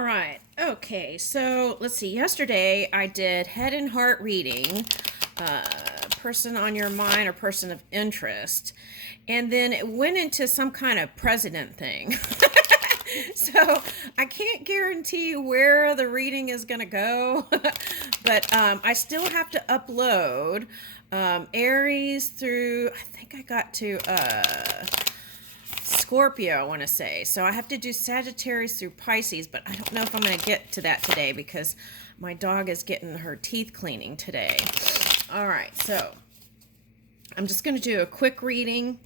All right. Okay. So let's see. Yesterday I did head and heart reading, person on your mind or person of interest, and then it went into some kind of president thing. So I can't guarantee where the reading is going to go, but I still have to upload Aries through, I think I got to Scorpio, I want to say. So I have to do Sagittarius through Pisces, but I don't know if I'm going to get to that today because my dog is getting her teeth cleaning today. All right, so I'm just going to do a quick reading.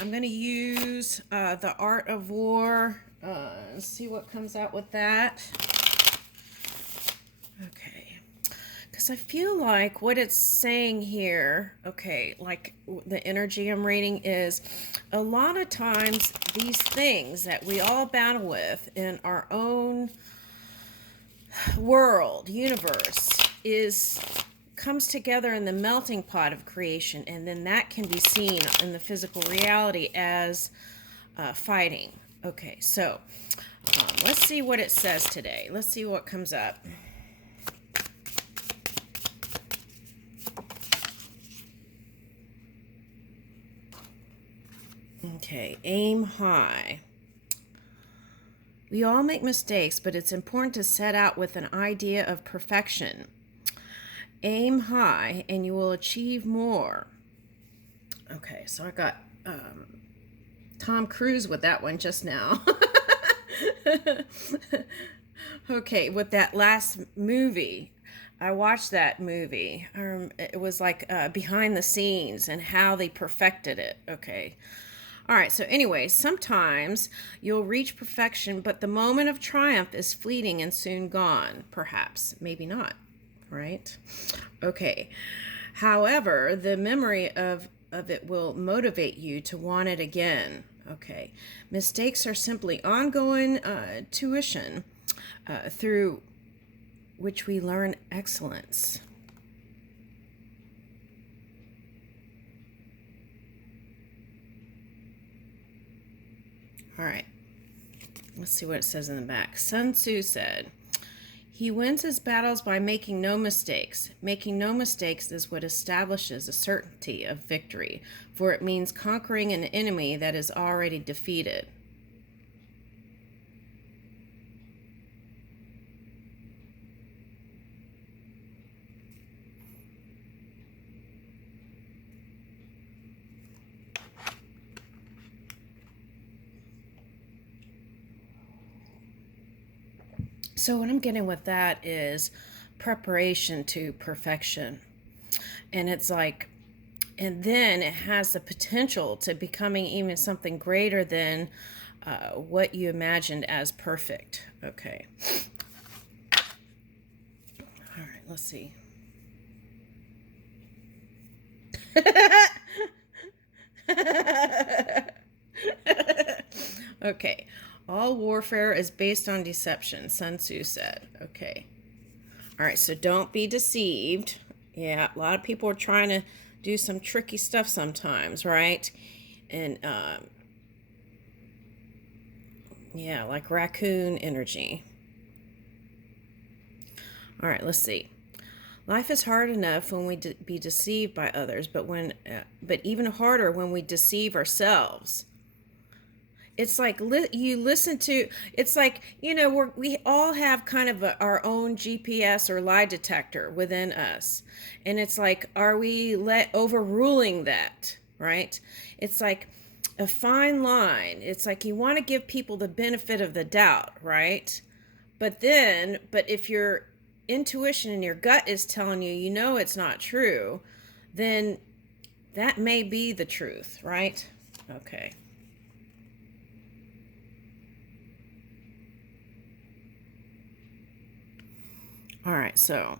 I'm going to use the Art of War. See what comes out with that. Okay. Because I feel like what it's saying here, okay, like the energy I'm reading is a lot of times these things that we all battle with in our own world, universe, comes together in the melting pot of creation, and then that can be seen in the physical reality as fighting. Okay, so let's see what it says today. Let's see what comes up. Okay, aim high. We all make mistakes, but it's important to set out with an idea of perfection. Aim high and you will achieve more. Okay, so I got Tom Cruise with that one just now. Okay, with that last movie. I watched that movie. It was like behind the scenes and how they perfected it. Okay. All right, so anyway, sometimes you'll reach perfection, but the moment of triumph is fleeting and soon gone. Perhaps, maybe not, right? Okay. However, the memory of it will motivate you to want it again. Okay. Mistakes are simply ongoing tuition through which we learn excellence. All right, let's see what it says in the back. Sun Tzu said, "He wins his battles by making no mistakes. Making no mistakes is what establishes a certainty of victory, for it means conquering an enemy that is already defeated." So what I'm getting with that is preparation to perfection. And it's like, and then it has the potential to becoming even something greater than what you imagined as perfect. Okay. All right, let's see. Okay. All warfare is based on deception, Sun Tzu said. Okay. All right, so don't be deceived. Yeah, a lot of people are trying to do some tricky stuff sometimes, right? And, yeah, like raccoon energy. All right, let's see. Life is hard enough when we be deceived by others, but even harder when we deceive ourselves. It's like you listen to, it's like, we all have kind of our own GPS or lie detector within us. And it's like, are we overruling that, right? It's like a fine line. It's like you want to give people the benefit of the doubt, right? But if your intuition and your gut is telling you, it's not true, then that may be the truth, right? Okay. All right, so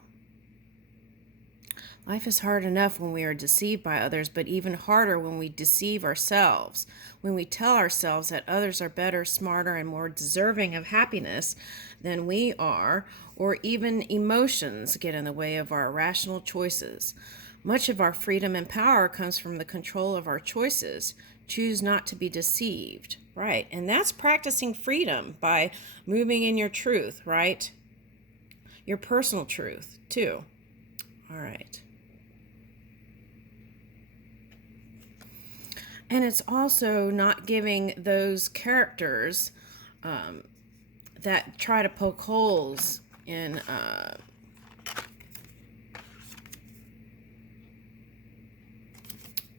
life is hard enough when we are deceived by others, but even harder when we deceive ourselves. When we tell ourselves that others are better, smarter, and more deserving of happiness than we are, or even emotions get in the way of our rational choices. Much of our freedom and power comes from the control of our choices. Choose not to be deceived. Right. And that's practicing freedom by moving in your truth, right? Your personal truth, too. All right. And it's also not giving those characters that try to poke holes in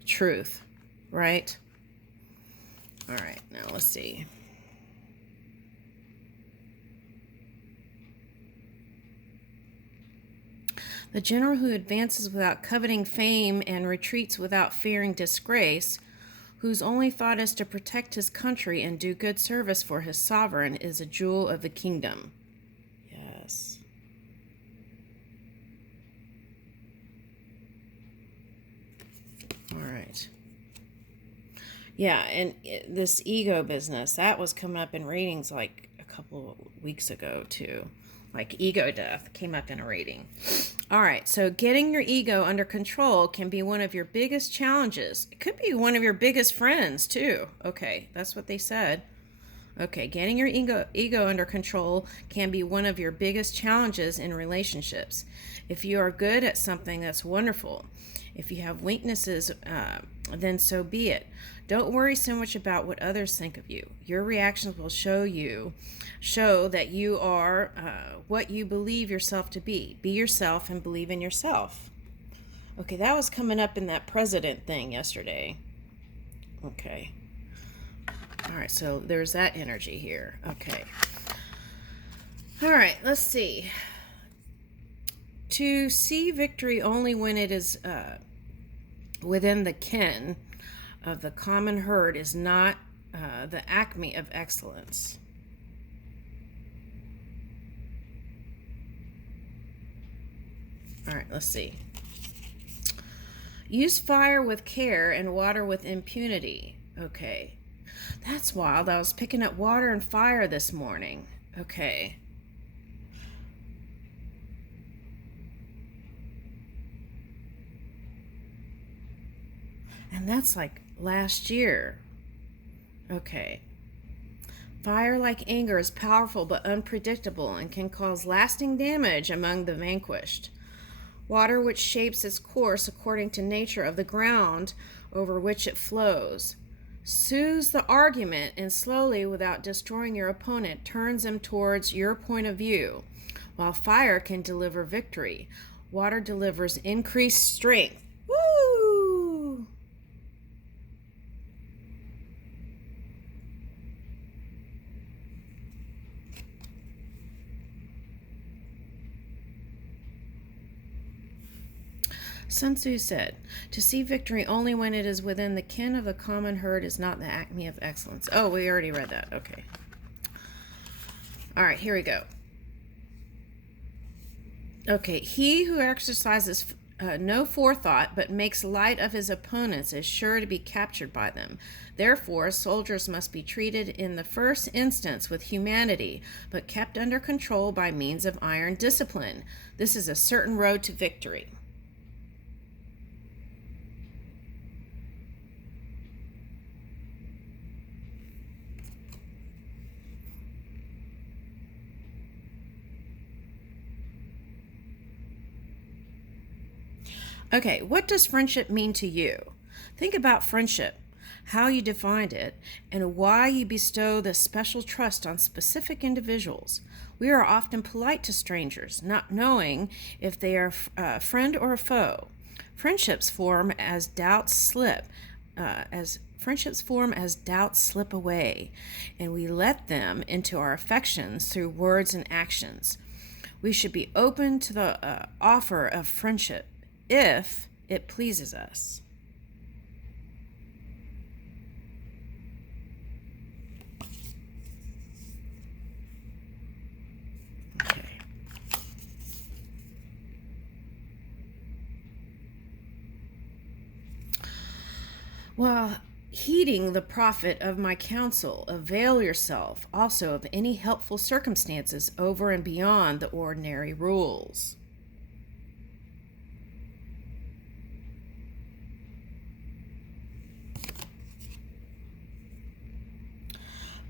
truth, right? All right, now let's see. The general who advances without coveting fame and retreats without fearing disgrace, whose only thought is to protect his country and do good service for his sovereign, is a jewel of the kingdom. Yes. All right. Yeah, and this ego business, that was coming up in readings like a couple of weeks ago, too. Like ego death came up in a reading. All right, so getting your ego under control can be one of your biggest challenges. It could be one of your biggest friends, too. Okay, that's what they said. Okay, getting your ego under control can be one of your biggest challenges in relationships. If you are good at something, that's wonderful. If you have weaknesses, then so be it. Don't worry so much about what others think of you. Your reactions will show that you are what you believe yourself to be. Be yourself and believe in yourself. Okay, that was coming up in that president thing yesterday. Okay. All right, so there's that energy here. Okay. All right, let's see. To see victory only when it is within the ken of the common herd is not the acme of excellence. All right, let's see. Use fire with care and water with impunity. Okay. That's wild. I was picking up water and fire this morning. Okay. And that's like last year. Okay. Fire, like anger, is powerful but unpredictable and can cause lasting damage among the vanquished. Water, which shapes its course according to nature of the ground over which it flows, soothes the argument and slowly, without destroying your opponent, turns him towards your point of view. While fire can deliver victory, water delivers increased strength. Woo! Sun Tzu said, to see victory only when it is within the ken of the common herd is not the acme of excellence. Oh, we already read that. Okay. All right, here we go. Okay, he who exercises no forethought but makes light of his opponents is sure to be captured by them. Therefore, soldiers must be treated in the first instance with humanity, but kept under control by means of iron discipline. This is a certain road to victory. Okay, what does friendship mean to you? Think about friendship, how you defined it, and why you bestow this special trust on specific individuals. We are often polite to strangers, not knowing if they are a friend or a foe. Friendships form as doubts slip away, and we let them into our affections through words and actions. We should be open to the offer of friendship if it pleases us. Okay. While heeding the profit of my counsel, avail yourself also of any helpful circumstances over and beyond the ordinary rules.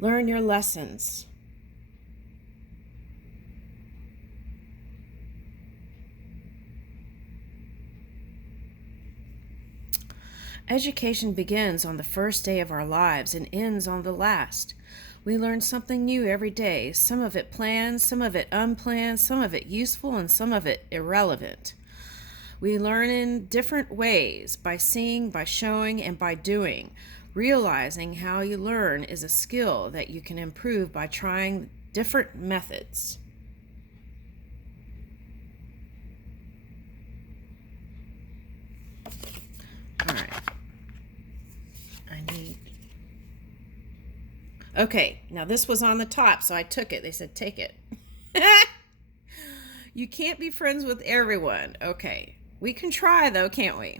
Learn your lessons. Education begins on the first day of our lives and ends on the last. We learn something new every day, some of it planned, some of it unplanned, some of it useful, and some of it irrelevant. We learn in different ways, by seeing, by showing, and by doing. Realizing how you learn is a skill that you can improve by trying different methods. All right. Okay, now this was on the top, so I took it. They said, take it. You can't be friends with everyone. Okay, we can try though, can't we?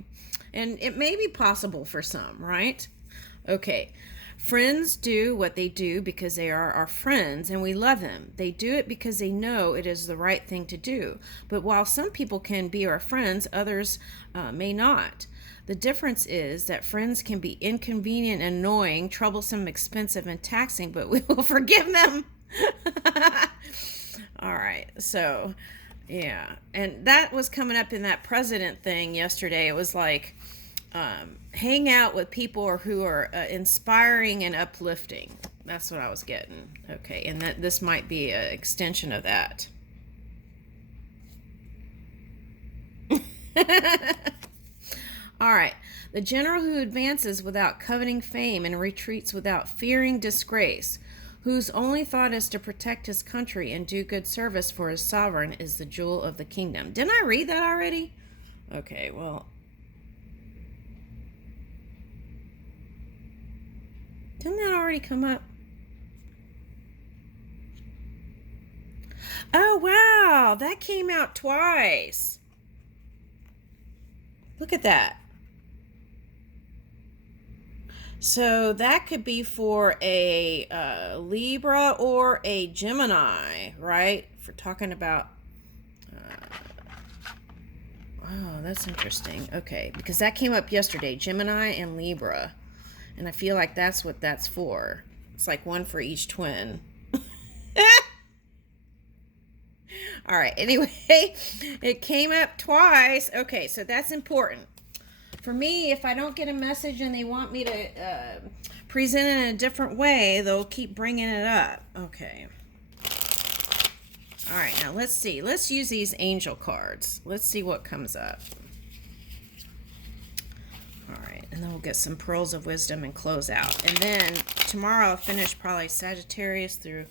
And it may be possible for some, right? Okay, friends do what they do because they are our friends and we love them. They do it because they know it is the right thing to do. But while some people can be our friends, others may not. The difference is that friends can be inconvenient, annoying, troublesome, expensive, and taxing, but we will forgive them. All right, so yeah, and that was coming up in that president thing yesterday. It was like, hang out with people who are inspiring and uplifting. That's what I was getting. Okay, and that this might be an extension of that. All right. The general who advances without coveting fame and retreats without fearing disgrace, whose only thought is to protect his country and do good service for his sovereign, is the jewel of the kingdom. Didn't I read that already? Okay, well. Didn't that already come up? Oh, wow. That came out twice. Look at that. So that could be for a Libra or a Gemini, right? For talking about... wow, that's interesting. Okay, because that came up yesterday, Gemini and Libra. And I feel like that's what that's for. It's like one for each twin. All right, anyway, it came up twice. Okay, so that's important. For me, if I don't get a message and they want me to present it in a different way, they'll keep bringing it up. Okay. All right, now let's see. Let's use these angel cards. Let's see what comes up. All right, and then we'll get some pearls of wisdom and close out. And then tomorrow I'll finish probably Sagittarius through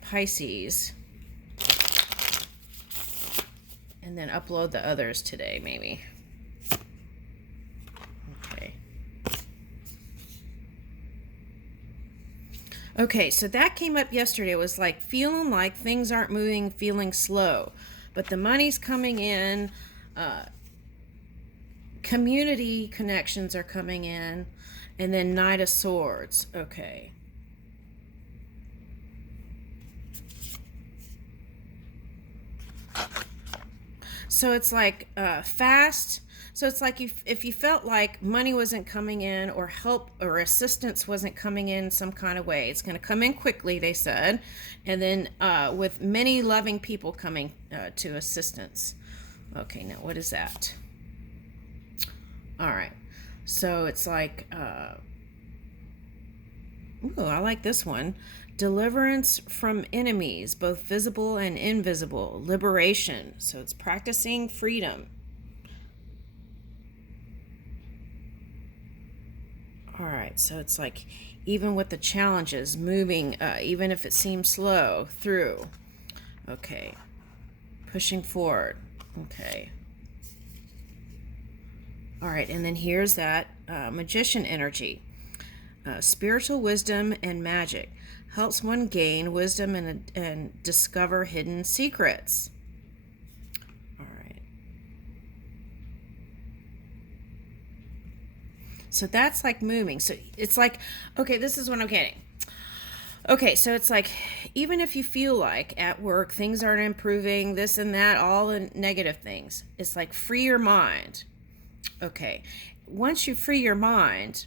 Pisces. And then upload the others today, maybe. Okay, so that came up yesterday. It was like feeling like things aren't moving, feeling slow. But the money's coming in. Community connections are coming in. And then Knight of Swords. Okay. So it's like fast. So it's like if you felt like money wasn't coming in or help or assistance wasn't coming in some kind of way, it's going to come in quickly, they said. And then with many loving people coming to assistance. Okay, now what is that? All right. So it's like, ooh, I like this one. Deliverance from enemies, both visible and invisible. Liberation. So it's practicing freedom. All right, so it's like even with the challenges, moving, even if it seems slow, through. Okay, pushing forward. Okay. All right, and then here's that magician energy. Spiritual wisdom and magic helps one gain wisdom and discover hidden secrets. So that's like moving. So it's like, okay, this is what I'm getting. Okay, so it's like, even if you feel like at work things aren't improving, this and that, all the negative things, it's like free your mind. Okay, once you free your mind,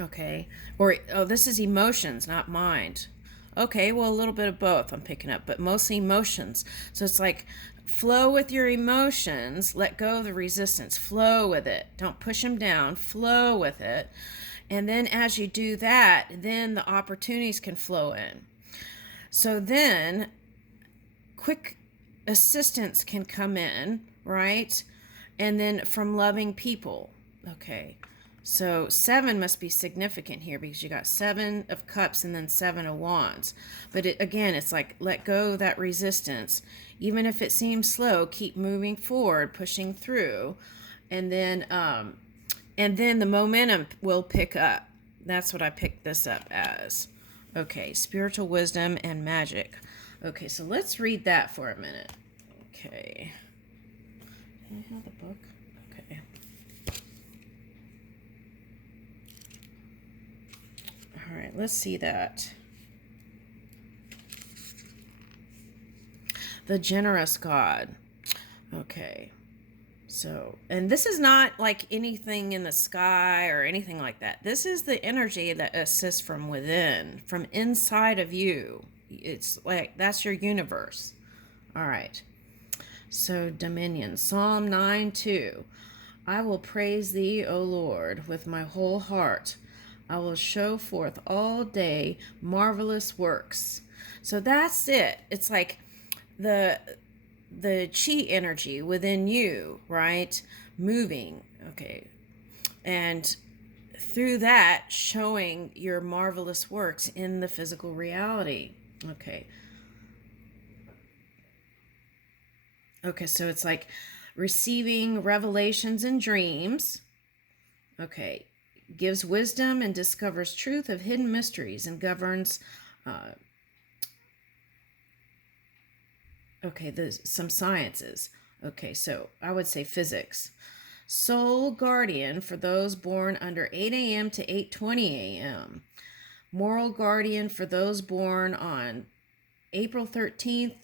Okay. Or, oh, this is emotions, not mind. Okay, well, a little bit of both I'm picking up, but mostly emotions. So it's like flow with your emotions, let go of the resistance, flow with it. Don't push them down, flow with it. And then as you do that, then the opportunities can flow in. So then quick assistance can come in, right? And then from loving people. Okay. So 7 must be significant here because you got 7 of cups and then 7 of wands. But again, it's like let go of that resistance. Even if it seems slow, keep moving forward, pushing through. And then the momentum will pick up. That's what I picked this up as. Okay, spiritual wisdom and magic. Okay, so let's read that for a minute. Okay. Do I have the book? Okay. All right, let's see that. The generous God. Okay. So, and this is not like anything in the sky or anything like that. This is the energy that assists from within, from inside of you. It's like that's your universe. All right. So, dominion. Psalm 9:2. I will praise thee, O Lord, with my whole heart. I will show forth all day marvelous works. So that's it. It's like the chi energy within you, right? Moving, okay. And through that, showing your marvelous works in the physical reality. Okay. Okay, so it's like receiving revelations and dreams. Okay. Gives wisdom and discovers truth of hidden mysteries and governs there's some sciences. Okay, so I would say physics. Soul guardian for those born under 8 a.m. to 8:20 a.m. Moral guardian for those born on April 13th,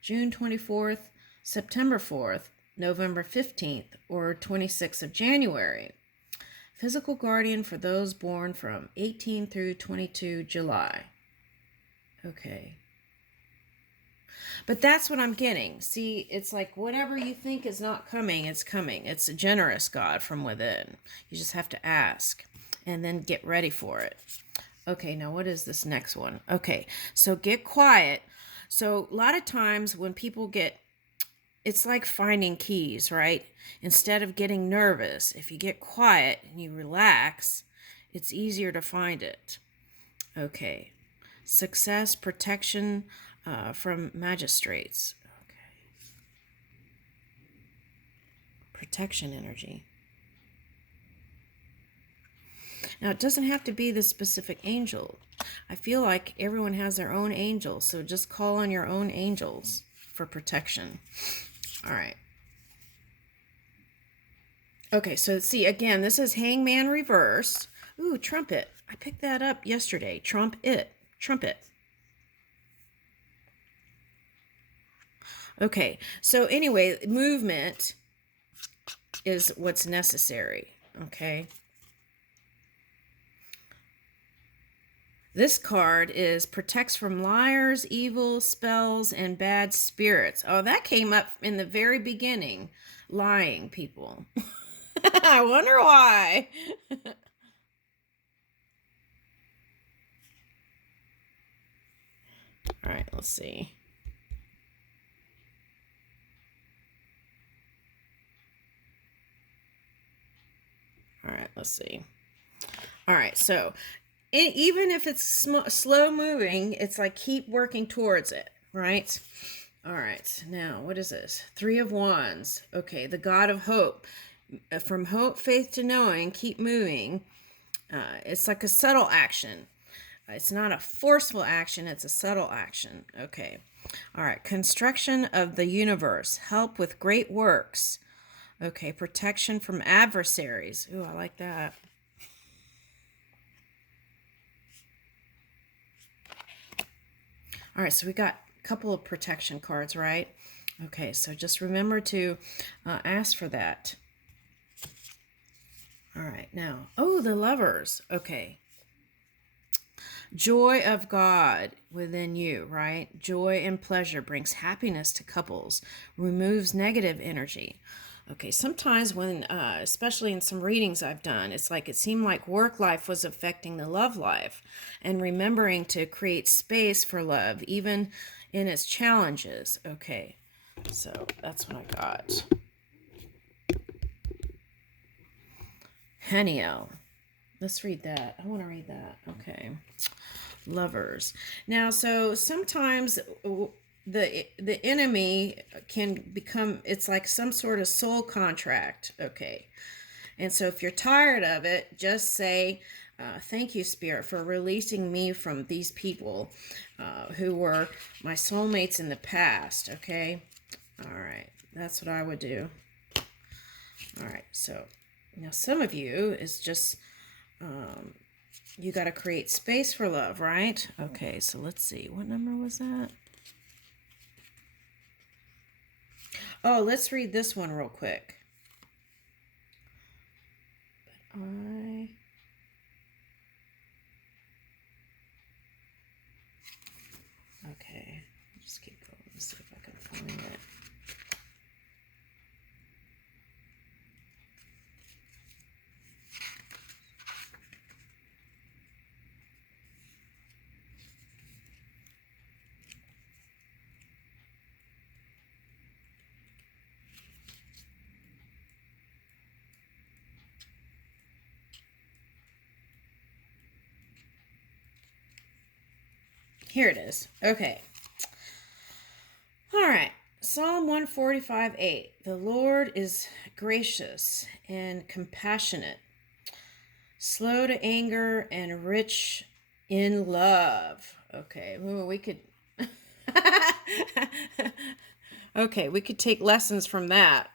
June 24th, September 4th, November 15th, or 26th of January. Physical guardian for those born from 18 through 22 July. Okay. But that's what I'm getting. See, it's like whatever you think is not coming, it's coming. It's a generous God from within. You just have to ask and then get ready for it. Okay, now what is this next one? Okay, so get quiet. So a lot of times when people it's like finding keys, right? Instead of getting nervous, if you get quiet and you relax, it's easier to find it. Okay. Success, protection from magistrates. Okay. Protection energy. Now, it doesn't have to be the specific angel. I feel like everyone has their own angel, so just call on your own angels for protection. All right. Okay, so see, again, this is Hangman reversed. Ooh, trumpet. I picked that up yesterday. Trumpet. Okay, so anyway, movement is what's necessary, okay? This card is protects from liars, evil, spells, and bad spirits. Oh, that came up in the very beginning. Lying people. I wonder why. All right, let's see. All right, let's see. All right, so even if it's slow moving, it's like keep working towards it, right? All right, now what is this? 3 of Wands. Okay, the God of hope. From hope, faith to knowing, keep moving. It's like a subtle action. It's not a forceful action, it's a subtle action. Okay. All right, construction of the universe. Help with great works. Okay, protection from adversaries. Ooh, I like that. All right, so we got a couple of protection cards, right? Okay, so just remember to ask for that. All right, now, oh, the lovers. Okay. Joy of God within you, right? Joy and pleasure brings happiness to couples, removes negative energy. Okay, sometimes when, especially in some readings I've done, it's like it seemed like work life was affecting the love life, and remembering to create space for love, even in its challenges. Okay, so that's what I got. Heniel. Let's read that. I want to read that. Okay. Lovers. Now, so sometimes the enemy can become, it's like some sort of soul contract. Okay. And so if you're tired of it, just say, thank you, Spirit, for releasing me from these people who were my soulmates in the past. Okay. All right. That's what I would do. All right. So now some of you is just, you got to create space for love, right? Okay, so let's see. What number was that? Oh, let's read this one real quick. Okay, just keep going. Let's see if I can find it. Here it is. Okay. All right. Psalm 145:8. The Lord is gracious and compassionate, slow to anger, and rich in love. Okay. Ooh, we could. Okay, we could take lessons from that.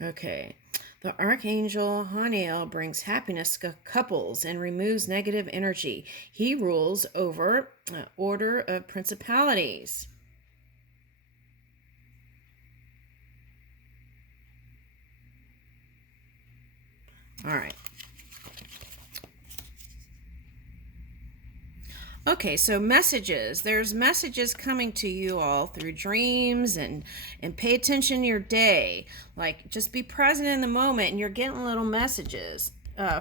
Okay. The Archangel Haniel brings happiness to couples and removes negative energy. He rules over order of principalities. All right. Okay, so messages. There's messages coming to you all through dreams and pay attention to your day. Like just be present in the moment and you're getting little messages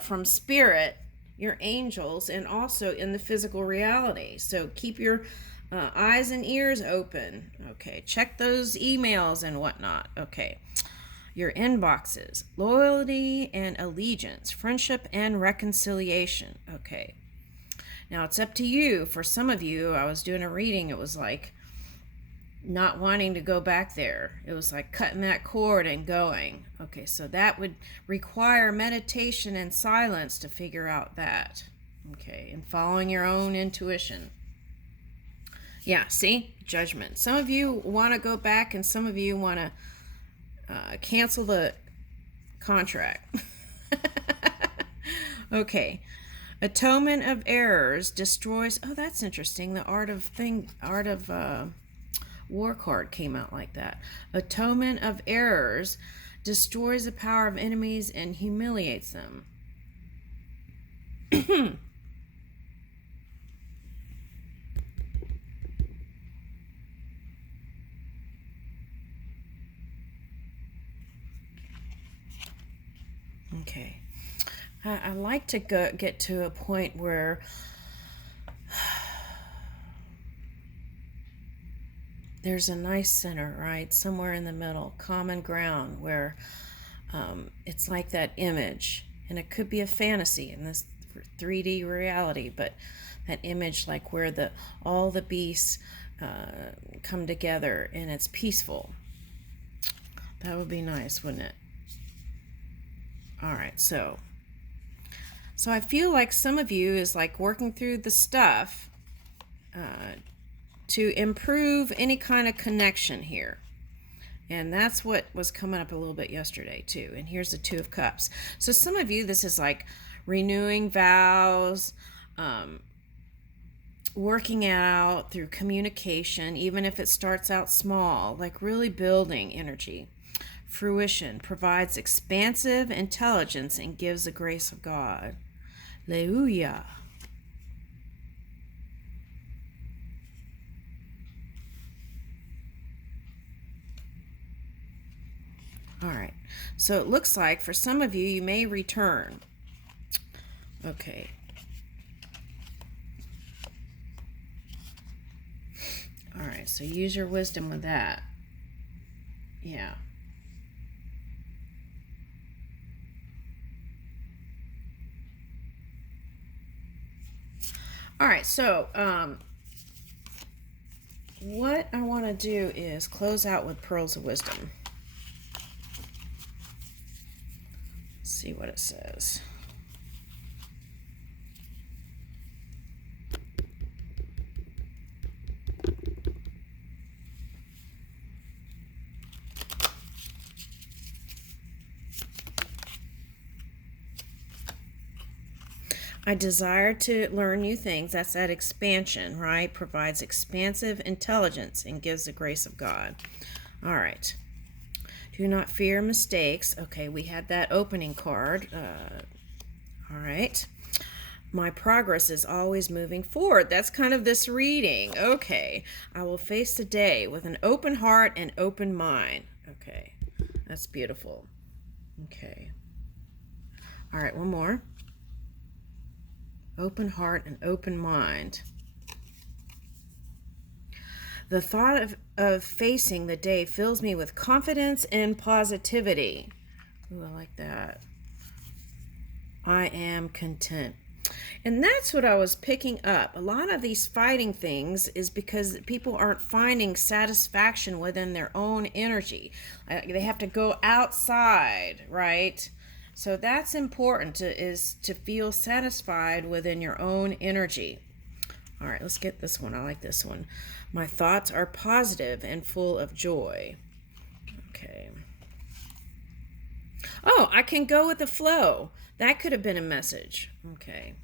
from spirit, your angels, and also in the physical reality. So keep your eyes and ears open. Okay, check those emails and whatnot. Okay. Your inboxes, loyalty and allegiance, friendship and reconciliation. Okay. Now it's up to you. For some of you, I was doing a reading, it was like not wanting to go back there. It was like cutting that cord and going. Okay, so that would require meditation and silence to figure out that. Okay, and following your own intuition. Yeah, see? Judgment. Some of you want to go back and some of you want to cancel the contract. Okay. Attonement of errors destroys. Oh, that's interesting. The art of war card came out like that. Attonement of errors destroys the power of enemies and humiliates them. Okay. I like to get to a point where there's a nice center, right? Somewhere in the middle, common ground where it's like that image. And it could be a fantasy in this 3D reality, but that image like where all the beasts come together and it's peaceful. That would be nice, wouldn't it? All right, so I feel like some of you is like working through the stuff to improve any kind of connection here. And that's what was coming up a little bit yesterday too. And here's the Two of Cups. So some of you, this is like renewing vows, working out through communication, even if it starts out small, like really building energy. Fruition provides expansive intelligence and gives the grace of God. Alleluia. All right, so it looks like for some of you, you may return. Okay. All right, so use your wisdom with that. Yeah. All right, so what I want to do is close out with Pearls of Wisdom. Let's see what it says. I desire to learn new things. That's that expansion, right? Provides expansive intelligence and gives the grace of God. All right. Do not fear mistakes. Okay, we had that opening card. All right. My progress is always moving forward. That's kind of this reading. Okay. I will face the day with an open heart and open mind. Okay. That's beautiful. Okay. All right, one more. Open heart and open mind. The thought of facing the day fills me with confidence and positivity. Ooh, I like that. I am content. And that's what I was picking up. A lot of these fighting things is because people aren't finding satisfaction within their own energy. They have to go outside, right? So that's important is to feel satisfied within your own energy. All right, let's get this one. I like this one. My thoughts are positive and full of joy. Okay. Oh, I can go with the flow. That could have been a message. Okay.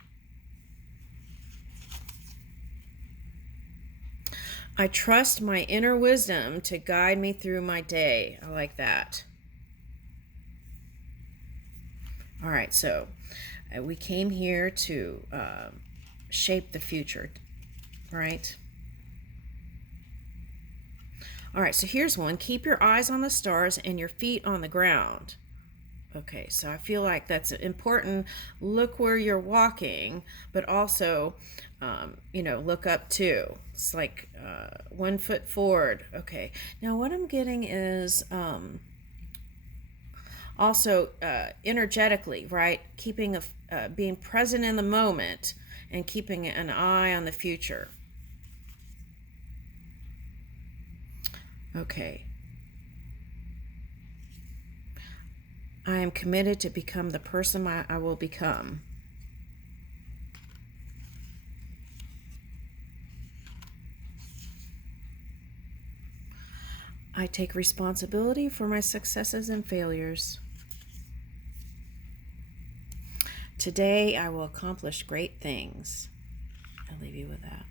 I trust my inner wisdom to guide me through my day. I like that. All right, so we came here to shape the future, right? All right, so here's one. Keep your eyes on the stars and your feet on the ground. Okay, so I feel like that's important. Look where you're walking, but also, look up too. It's like 1 foot forward. Okay, now what I'm getting is also energetically, right? Keeping being present in the moment and keeping an eye on the future. Okay. I am committed to become the person I will become. I take responsibility for my successes and failures. Today I will accomplish great things. I'll leave you with that.